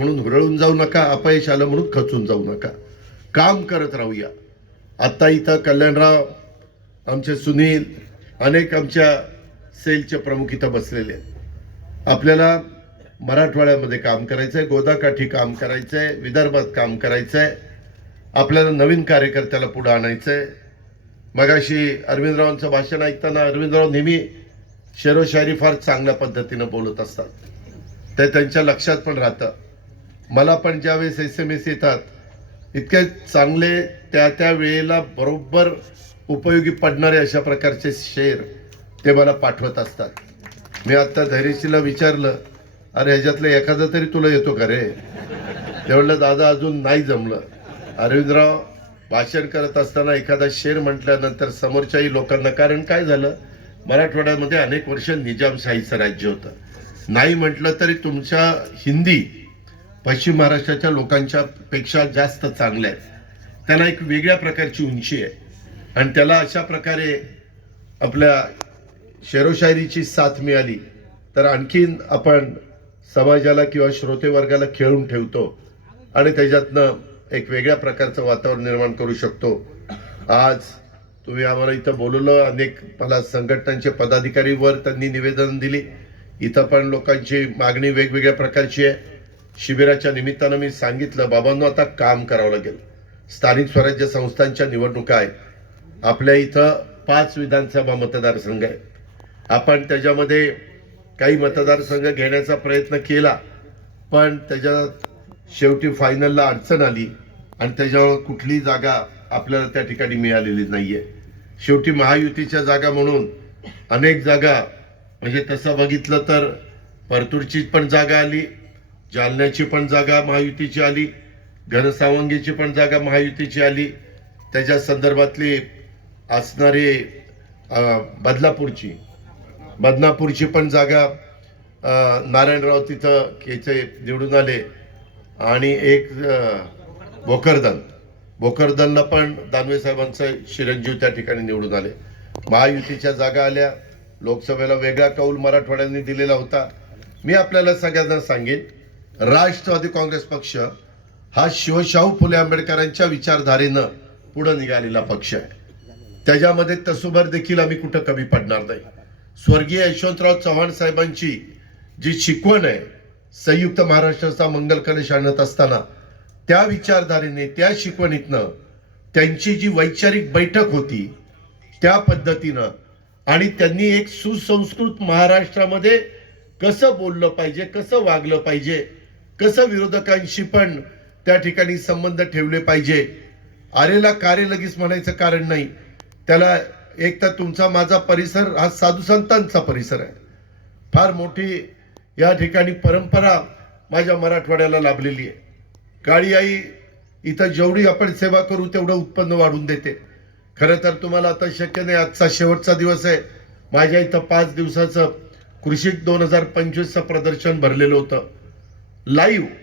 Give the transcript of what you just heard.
म्हणून हुरळून जाऊ नका अपयश आलं म्हणून खचून जाऊ नका. काम करत राहूया. आत्ता इथं कल्याणराव आमचे सुनील अनेक आमच्या सेलचे प्रमुख इथं बसलेले आहेत. आपल्याला मराठवाड्यामध्ये काम करायचं आहे गोदाकाठी काम करायचं आहे विदर्भात काम करायचं आहे आपल्याला नवीन कार्यकर्त्याला पुढं आणायचं आहे मगाशी अरविंदरावांचं भाषण ऐकताना अरविंदराव नेहमी शेरोशायरी फार चांगल्या पद्धतीनं बोलत असतात. ते त्यांच्या लक्षात पण राहतं. मला पण ज्यावेळेस एस एम एस येतात इतके चांगले त्या त्या वेळेला बरोबर उपयोगी पडणारे अशा प्रकारचे शेर ते मला पाठवत असतात. मी आत्ता धैर्यशीला विचारलं अरे ह्याच्यातलं एखादं तरी तुला येतो का रे? तेवढलं दादा अजून नाही जमलं. अरविंदराव भाषण करत असताना एखादा शेर म्हटल्यानंतर समोरच्याही लोकांना कारण काय झालं? मराठवाड्यामध्ये अनेक वर्ष निजामशाहीचं राज्य होतं. नाही म्हटलं तरी तुमच्या हिंदी पश्चिम महाराष्ट्राच्या लोकांच्या पेक्षा जास्त चांगल्या आहेत. त्यांना एक वेगळ्या प्रकारची उंची आहे. आणि त्याला अशा प्रकारे आपल्या शेरोशायरीची साथ मिळाली तर आणखीन आपण समाजाला किंवा श्रोतेवर्गाला खेळून ठेवतो आणि त्याच्यातनं एक वेगळ्या प्रकारचं वातावरण निर्माण करू शकतो. आज तुम्ही आम्हाला इथं बोलवलं अनेक मला संघटनांचे पदाधिकारीवर त्यांनी निवेदन दिली. इथं पण लोकांची मागणी वेगवेगळ्या प्रकारची आहे. शिबिराच्या निमित्तानं मी सांगितलं बाबांनो आता काम करावं लागेल. स्थानिक स्वराज्य संस्थांच्या निवडणुका आहेत. आपल्या इथं पाच विधानसभा मतदारसंघ आहेत. आपण त्याच्यामध्ये काही मतदारसंघ घेण्याचा प्रयत्न केला पण त्याच्यात शेवटी फायनलला अडचण आली आणि त्याच्यावर कुठली जागा आपल्याला त्या ठिकाणी मिळालेली नाही आहे शेवटी महायुतीच्या जागा म्हणून अनेक जागा म्हणजे तसं बघितलं तर परतूरची पण जागा आली जालन्याची पण जागा महायुतीची आली घनसावंगीची पण जागा महायुतीची आली. त्याच्या संदर्भातली असणारी बदलापूरची बदनापूरची पण जागा नारायणराव तिथं याचे निवडून आले. आणि एक भोकरदन भोकरदनला पण दानवे साहेबांचं चिरंजीव त्या ठिकाणी निवडून आले. महायुतीच्या जागा आल्या लोकसभेला वेगळा कौल मराठवाड्यांनी दिलेला होता. मी आपल्याला सगळ्यांना सांगेन राष्ट्रवादी काँग्रेस पक्ष हा शिवशाहू फुले आंबेडकरांच्या विचारधारेनं पुढे निघालेला पक्ष आहे. त्याच्यामध्ये तसुभर देखील आम्ही कुठं कमी पडणार नाही. स्वर्गीय यशवंतराव चव्हाण साहेबांची जी शिकवण आहे संयुक्त महाराष्ट्राचा मंगल कलश आणत असताना त्या विचारधारेने त्या शिकवणीतनं त्यांची जी वैचारिक बैठक होती त्या पद्धतीनं आणि त्यांनी एक सुसंस्कृत महाराष्ट्रामध्ये कसं बोललं पाहिजे कसं वागलं पाहिजे कसं विरोधकांशी पण त्या ठिकाणी संबंध ठेवले पाहिजे? आरेला कार्य लगेच म्हणायचं कारण नाही. त्याला एक तर तुमचा माझा परिसर हा साधू संतांचा परिसर आहे. फार मोठी या ठिकाणी परंपरा माझ्या मराठवाड्याला लाभलेली आहे. काळी आई इथं जेवढी आपण सेवा करू तेवढं उत्पन्न वाढून देते. खरं तर तुम्हाला आता शक्य नाही आजचा शेवटचा दिवस आहे. माझ्या इथं पाच दिवसाचं कृषी दोन हजार पंचवीसचं प्रदर्शन भरलेलं होतं. લાઈવ